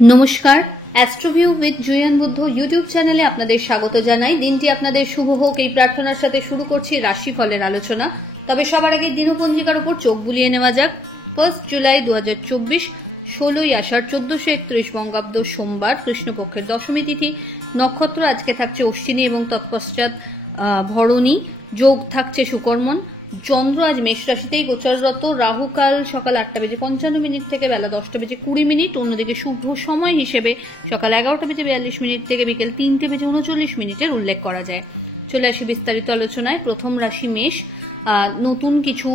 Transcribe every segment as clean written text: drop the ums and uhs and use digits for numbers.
নমস্কার, অ্যাস্ট্রোভিউ with Juan Buddha YouTube চ্যানেলে আপনাদের স্বাগত জানাই। দিনটি আপনাদের শুভ হোক এই প্রার্থনার সাথে শুরু করছি রাশিফলের আলোচনা। তবে সবার আগে দিনপঞ্জিকার উপর চোখ বুলিয়ে নেওয়া যাক। 1 জুলাই 2024, 16ই আষাঢ়, 1431 বঙ্গাব্দ, সোমবার, কৃষ্ণপক্ষের দশমী তিথি। নক্ষত্র আজকে থাকছে অশ্বিনী এবং তৎপশ্চাৎ ভরণী। যোগ থাকছে সুকর্মণ। চন্দ্র আজ মেষ রাশিতেই গোচররত। রাহুকাল সকাল 8:55 থেকে বেলা 10:20। অন্যদিকে শুভ সময় হিসেবে সকাল 11:42 থেকে বিকেল 3:39 উল্লেখ করা যায়। চলে আসি বিস্তারিত আলোচনায়। প্রথম রাশি মেষ। নতুন কিছু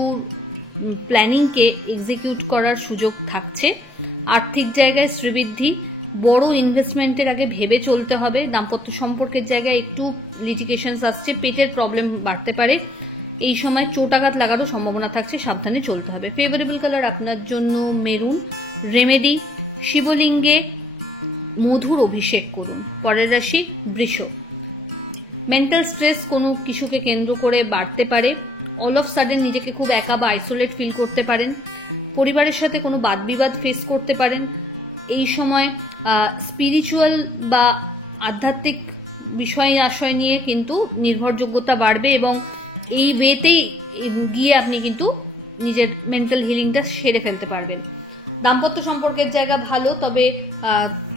প্ল্যানিংকে এক্সিকিউট করার সুযোগ থাকছে। আর্থিক জায়গায় শ্রীবৃদ্ধি। বড় ইনভেস্টমেন্টের আগে ভেবে চলতে হবে। দাম্পত্য সম্পর্কের জায়গায় একটু লিটিগেশনস আসছে। পেটের প্রবলেম বাড়তে পারে। এই সময় চোটাঘাত লাগারও সম্ভাবনা থাকছে, সাবধানে চলতে হবে। ফেভারেবল কালার আপনার জন্য মেরুন। রেমেডি, শিবলিঙ্গে মধুর অভিষেক করুন। পরের রাশি বৃষ। মেন্টাল স্ট্রেস কোনো কিছুকে কেন্দ্র করে বাড়তে পারে। অল অফ সাডেন নিজেকে খুব একা বা আইসোলেট ফিল করতে পারেন। পরিবারের সাথে কোনো বাদবিবাদ ফেস করতে পারেন। এই সময় স্পিরিচুয়াল বা আধ্যাত্মিক বিষয় আশয় নিয়ে কিন্তু নির্ভরযোগ্যতা বাড়বে এবং এই ওয়েতেই গিয়ে আপনি কিন্তু নিজের মেন্টাল হিলিংটা সেরে ফেলতে পারবেন। দাম্পত্য সম্পর্কের জায়গা ভালো, তবে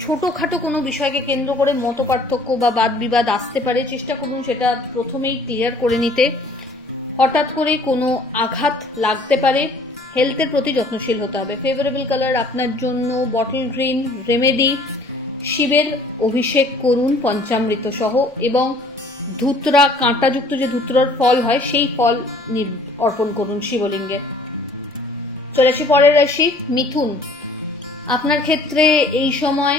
ছোটখাটো কোনো বিষয়কে কেন্দ্র করে মতপার্থক্য বা বাদ বিবাদ আসতে পারে। চেষ্টা করুন সেটা প্রথমেই ক্লিয়ার করে নিতে। হঠাৎ করে কোনো আঘাত লাগতে পারে। হেলথের প্রতি যত্নশীল হতে হবে। ফেভারেবল কালার আপনার জন্য বটল গ্রিন। রেমেডি, শিবের অভিষেক করুন পঞ্চামৃত সহ এবং ধুতরা, কাঁটাযুক্ত যে ধুতরার ফল হয় সেই ফল অর্পণ করুন শিবলিঙ্গে। চলে আসি পরের রাশি মিথুন। আপনার ক্ষেত্রে এই সময়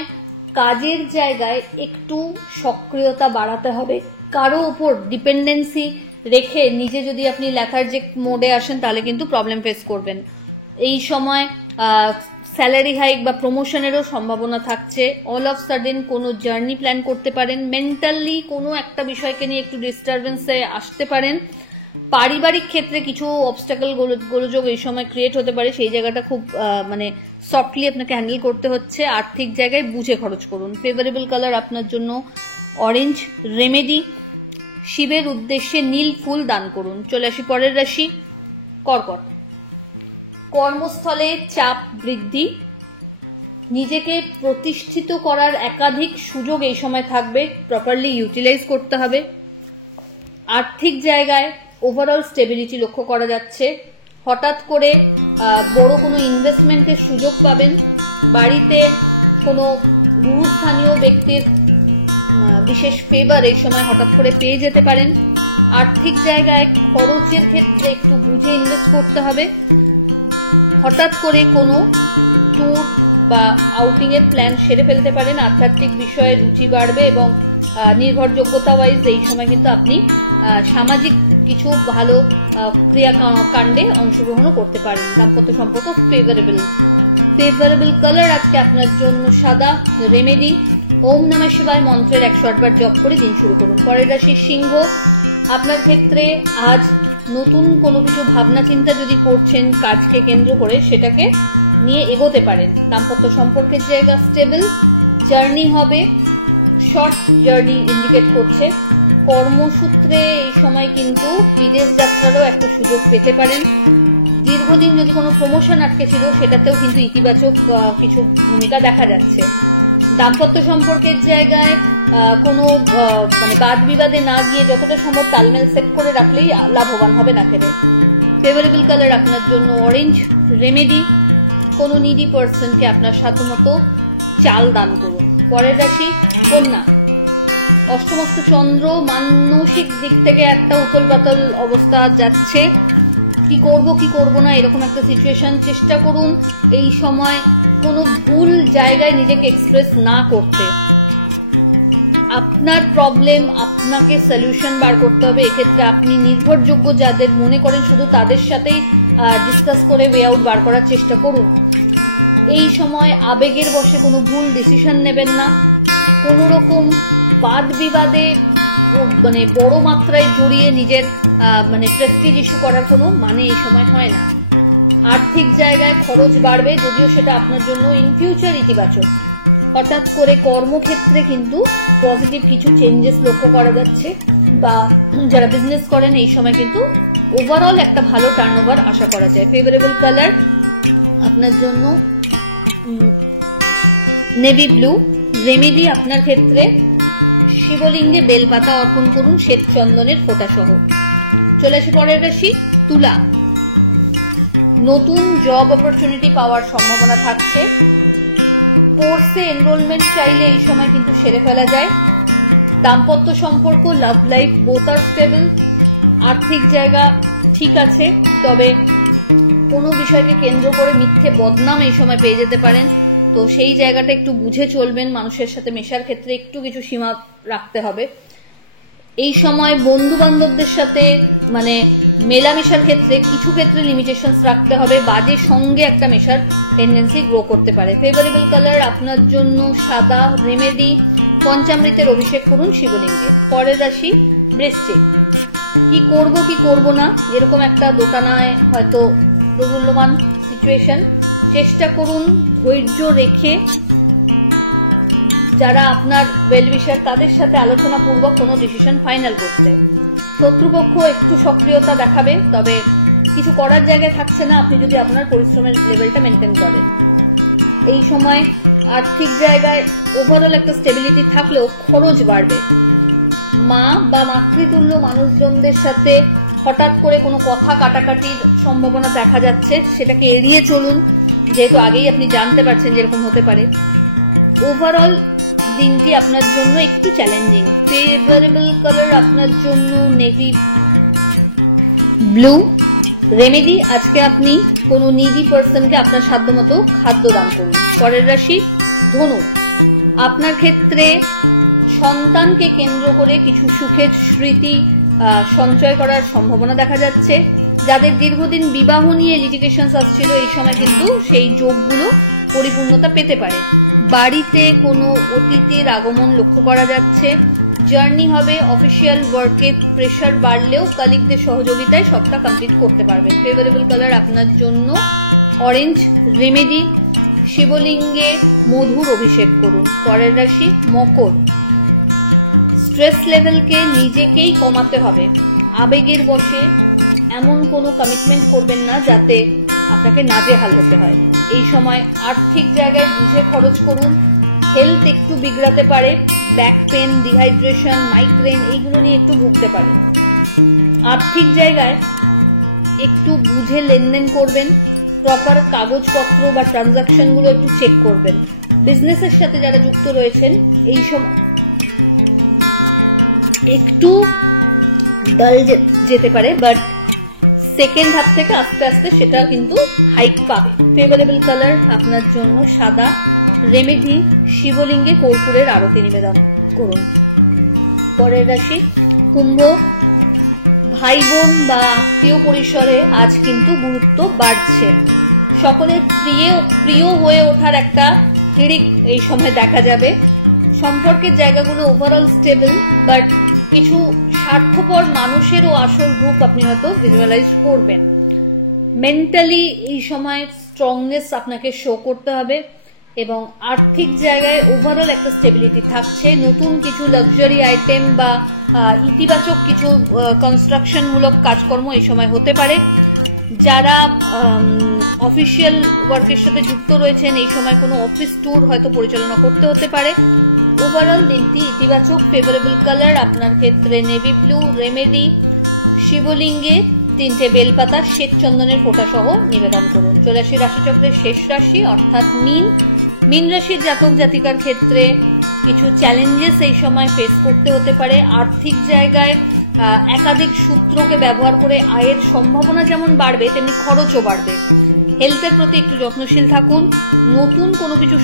কাজের জায়গায় একটু সক্রিয়তা বাড়াতে হবে। কারো উপর ডিপেন্ডেন্সি রেখে নিজে যদি আপনি লেথার্জিক মোডে আসেন তাহলে কিন্তু প্রবলেম ফেস করবেন। এই সময় স্যালারি হাইক বা প্রমোশনেরও সম্ভাবনা থাকছে। অল অফ সাডেন কোনো জার্নি প্ল্যান করতে পারেন। মেন্টালি কোনো একটা বিষয়কে নিয়ে একটু ডিস্টারবেন্সে আসতে পারেন। পারিবারিক ক্ষেত্রে কিছু অবস্টাকল গোলযোগ এই সময় ক্রিয়েট হতে পারে। সেই জায়গাটা খুব সফটলি আপনাকে হ্যান্ডেল করতে হচ্ছে। আর্থিক জায়গায় বুঝে খরচ করুন। ফেভারেবল কালার আপনার জন্য অরেঞ্জ। রেমেডি, শিবের উদ্দেশ্যে নীল ফুল দান করুন। চলে আসি পরের রাশি কর্কট। কর্মস্থলে চাপ বৃদ্ধি। নিজেকে প্রতিষ্ঠিত করার একাধিক সুযোগ এই সময় থাকবে, প্রপারলি ইউটিলাইজ করতে হবে। আর্থিক জায়গায় ওভারঅল স্টেবিলিটি লক্ষ্য করা যাচ্ছে। হঠাৎ করে বড় কোনো ইনভেস্টমেন্টের সুযোগ পাবেন। বাড়িতে কোনো গুরুস্থানীয় ব্যক্তির বিশেষ ফেভার এই সময় হঠাৎ করে পেয়ে যেতে পারেন। আর্থিক জায়গায় খরচের ক্ষেত্রে একটু বুঝে ইনভেস্ট করতে হবে। হঠাৎ করে কোনো ট্যুর বা আউটিং এর প্ল্যান সেরে ফেলতে পারেন। আধ্যাত্মিক বিষয়ে রুচি বাড়বে এবং নির্ভরযোগ্যতা ওয়াইজ এই সময় কিন্তু আপনি সামাজিক কিছু ভালো ক্রিয়াকাণ্ডে অংশগ্রহণও করতে পারেন। দাম্পত্য সম্পর্ক ফেভারেবল কালার আজকে আপনার জন্য সাদা। রেমেডি, ওম নমঃ শিবায় মন্ত্রের 108 বার জপ করে দিন শুরু করুন। পরের রাশি সিংহ। আপনার ক্ষেত্রে আজ নতুন কোনো কিছু ভাবনা চিন্তা যদি করছেন কাজকে কেন্দ্র করে, সেটাকে নিয়ে এগোতে পারেন। দাম্পত্য সম্পর্কের জায়গা স্টেবল। জার্নি হবে, শর্ট জার্নি ইন্ডিকেট করছে। কর্মসূত্রে এই সময় কিন্তু বিদেশ যাত্রারও একটা সুযোগ পেতে পারেন। দীর্ঘদিন যদি কোনো প্রমোশন আটকে ছিল সেটাতেও কিন্তু ইতিবাচক কিছু ভূমিকা দেখা যাচ্ছে। দাম্পত্য সম্পর্কের জায়গায় কোনো বাদ বিবাদে না গিয়ে যতটা সম্ভব তালমেল সেট করে রাখলেই লাভবান হবে না খেলে। ফেভারেবল কালার আপনার জন্য অরেঞ্জ। রেমেডি, কোনো নিডি পার্সনকে আপনার সাধ্যমতো চাল দান করুন। পরের রাশি কন্যা। অষ্টমস্ত চন্দ্র, মানসিক দিক থেকে একটা উথল পাতল অবস্থা যাচ্ছে। কি করব না এরকম একটা সিচুয়েশন। চেষ্টা করুন এই সময় কোনো ভুল জায়গায় নিজেকে এক্সপ্রেস না করতে। আপনার প্রবলেম আপনাকে সলিউশন বার করতে হবে। এক্ষেত্রে আপনি নির্ভরযোগ্য যাদের মনে করেন শুধু তাদের সাথেই ডিসকাস করে ওয়ে আউট বার করার চেষ্টা করুন। এই সময় আবেগের বশে কোনো ভুল ডিসিশন নেবেন না। কোনো রকম বাদ বিবাদে বড় মাত্রায় জড়িয়ে নিজের প্রেস্টিজ ইস্যু করার কোনো এই সময় হয় না। আর্থিক জায়গায় খরচ বাড়বে, যদিও সেটা আপনার জন্য ইন ফিউচার ইতিবাচক। হঠাৎ করে কর্মক্ষেত্রে কিন্তু পজিটিভ কিছু চেঞ্জেস লক্ষ্য করা যাচ্ছে, বা যারা বিজনেস করেন এই সময় কিন্তু ওভারঅল একটা ভালো টার্নওভার আশা করা যায়। ফেভারেবল কালার আপনার জন্য নেভি ব্লু। রেমেডি আপনার ক্ষেত্রে শিবলিঙ্গে বেলপাতা অর্পণ করুন শ্বেত চন্দনের ফোঁটা সহ। চলে আসি পরের রাশি তুলা। নতুন জব অপরচুনিটি পাওয়ার সম্ভাবনা থাকছে। কোর্সে এনরোলমেন্ট চাইলে এই সময় কিন্তু সেরে ফেলা যায়। দাম্পত্য সম্পর্ক, লাভ লাইফ বোথ আর স্টেবল। আর্থিক জায়গা ঠিক আছে, তবে কোনো বিষয়কে কেন্দ্র করে মিথ্যে বদনাম এই সময় পেয়ে যেতে পারেন, তো সেই জায়গাটা একটু বুঝে চলবেন। মানুষের সাথে মেশার ক্ষেত্রে একটু কিছু সীমা রাখতে হবে। এই সময় বন্ধু বান্ধবদের সাথে মানে মেলামেশার ক্ষেত্রে কিছু ক্ষেত্রে লিমিটেশনস রাখতে হবে, বাজে সঙ্গে একটা মেশার টেন্ডেন্সি গ্রো করতে পারে। ফেভারেবল কালার আপনার জন্য সাদা। রেমেডি পঞ্চামৃতের অভিষেক করুন শিবলিঙ্গে। পরের রাশি বৃশ্চিক। কি করব কি করব না এরকম একটা দোটানায় হয়তো দোদুল্যমান সিচুয়েশন। চেষ্টা করুন ধৈর্য রেখে যারা আপনার ওয়েলউইশার তাদের সাথে আলোচনা পূর্বক কোনো ডিসিশন ফাইনাল করতে। শত্রুপক্ষ একটু সক্রিয়তা দেখাবে, তবে কিছু করার জায়গায় থাকছে না আপনি যদি আপনার পরিশ্রমের লেভেলটা মেনটেন করেন। এই সময় আর্থিক জায়গায় ওভারঅল একটা স্টেবিলিটি থাকলেও খরচ বাড়বে। মা বা মাতৃতুল্য মানুষজনদের সাথে হঠাৎ করে কোনো কথা কাটাকাটির সম্ভাবনা দেখা যাচ্ছে, সেটাকে এড়িয়ে চলুন, যেহেতু আগেই আপনি জানতে পারছেন যেরকম হতে পারে। ওভারঅল দিনটি আপনার জন্য একটু চ্যালেঞ্জিং। ফেভারেবল কালার আপনার জন্য নেভি ব্লু। রেমেডি আজকে আপনি কোনো নিডি পার্সনকে আপনার সাধ্যমতো খাদ্য দান করুন। পরের রাশি ধনু। আপনার ক্ষেত্রে সন্তানকে কেন্দ্র করে কিছু সুখের স্মৃতি সঞ্চয় করার সম্ভাবনা দেখা যাচ্ছে। যাদের দীর্ঘদিন বিবাহ নিয়ে লিটিগেশনস আসছিল এই সময় কিন্তু সেই যোগগুলো পরিপূর্ণতা পেতে পারে। বাড়িতে কোনো অতিথির আগমন লক্ষ্য করা যাচ্ছে। জার্নি হবে। অফিসিয়াল ওয়ার্কে প্রেশার বাড়লেও কলিগদের সহযোগিতায় সবটা কমপ্লিট করতে পারবেন। ফেভারেবল কালার আপনার জন্য অরেঞ্জ। রেমেডি শিবলিঙ্গে মধুর অভিষেক করুন। পরের রাশি মকর। স্ট্রেস লেভেলকে নিজেকেই কমাতে হবে। আবেগের বশে এমন কোনো কমিটমেন্ট করবেন না যাতে আপনাকে নাজেহাল হতে হয়। এই সময় আর্থিক জায়গায় বুঝে খরচ করুন। হেলথ একটু বিগড়াতে পারে। ব্যাক পেন, ডিহাইড্রেশন, মাইগ্রেন এইগুলো নিয়ে একটু ভুগতে পারে। আর্থিক জায়গায় একটু বুঝে লেনদেন করবেন। প্রপার কাগজপত্র বা ট্রানজাকশন গুলো একটু চেক করবেন। বিজনেসের সাথে যারা যুক্ত রয়েছেন এই সময় একটু ডাল যেতে পারে, বাট সেকেন্ড হাফ থেকে আস্তে আস্তে সেটা কিন্তু হাইক পাবে। ফেভারেবল কালার আপনার জন্য সাদা। রেমেডি শিবলিঙ্গে কর্পূরের আরতি নিবেদন করুন। পরের রাশি কুম্ভ। ভাই বোন বা আত্মীয় পরিসরে আজ কিন্তু গুরুত্ব বাড়ছে। সকলের প্রিয় হয়ে ওঠার একটা হিড়িক এই সময় দেখা যাবে। সম্পর্কের জায়গাগুলো ওভারঅল স্টেবল, বাট কিছু স্বার্থপর মানুষেরও আসল রূপ আপনি হয়তো ভিজুয়ালাইজ করবেন। মেন্টালি এই সময় স্ট্রংনেস আপনাকে শো করতে হবে এবং আর্থিক জায়গায় ওভারঅল একটা স্টেবিলিটি থাকছে। নতুন কিছু লাক্সারি আইটেম বা ইতিবাচক কিছু কনস্ট্রাকশন মূলক কাজকর্ম এই সময় হতে পারে। যারা অফিসিয়াল ওয়ার্কের সাথে যুক্ত রয়েছেন এই সময় কোনো অফিস ট্যুর হয়তো পরিচালনা করতে হতে পারে। ওভারঅল দিনটি ইতিবাচক। ফেভারেবল কালার আপনার ক্ষেত্রে নেভি ব্লু। রেমেডি শিবলিঙ্গে 3টে বেলপাতা শ্বেত চন্দনের ফোঁটা সহ নিবেদন করুন। চলে আসি রাশিচক্রের শেষ রাশি অর্থাৎ মীন। মীন রাশির জাতক জাতিকার ক্ষেত্রে কিছু চ্যালেঞ্জেস এই সময় ফেস করতে হতে পারে। আর্থিক জায়গায় একাধিক সূত্রকে ব্যবহার করে আয়ের সম্ভাবনা যেমন বাড়বে তেমনি খরচও বাড়বে। হেলথের প্রতি একটু যত্নশীল থাকুন। নতুন কোনো কিছু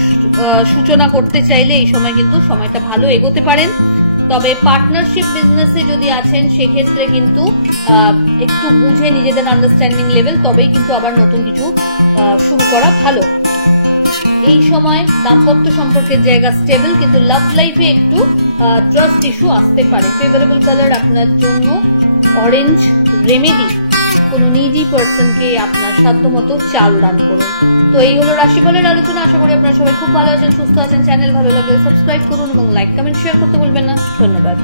সূচনা করতে চাইলে এই সময় কিন্তু সময়টা ভালো এগোতে পারেন। তবে পার্টনারশিপ বিজনেসে যদি আছেন সেক্ষেত্রে কিন্তু একটু বুঝে নিজেদের আন্ডারস্ট্যান্ডিং লেভেল তবেই কিন্তু আবার নতুন কিছু শুরু করা ভালো। এই সময় দাম্পত্য সম্পর্কের জায়গা স্টেবল, কিন্তু লাভ লাইফে একটু ট্রাস্ট ইস্যু আসতে পারে। ফেভারেবল কালার আপনার জন্য অরেঞ্জ। রেমেডি কোনো নিডি পার্সনকে আপনার সাধ্যমতো চাল দান করুন। তো এই হলো রাশিফলের আলোচনা। আশা করি আপনারা সবাই খুব ভালো আছেন, সুস্থ আছেন। চ্যানেল ভালো লাগলে সাবস্ক্রাইব করুন এবং লাইক কমেন্ট শেয়ার করতে ভুলবেন না। ধন্যবাদ।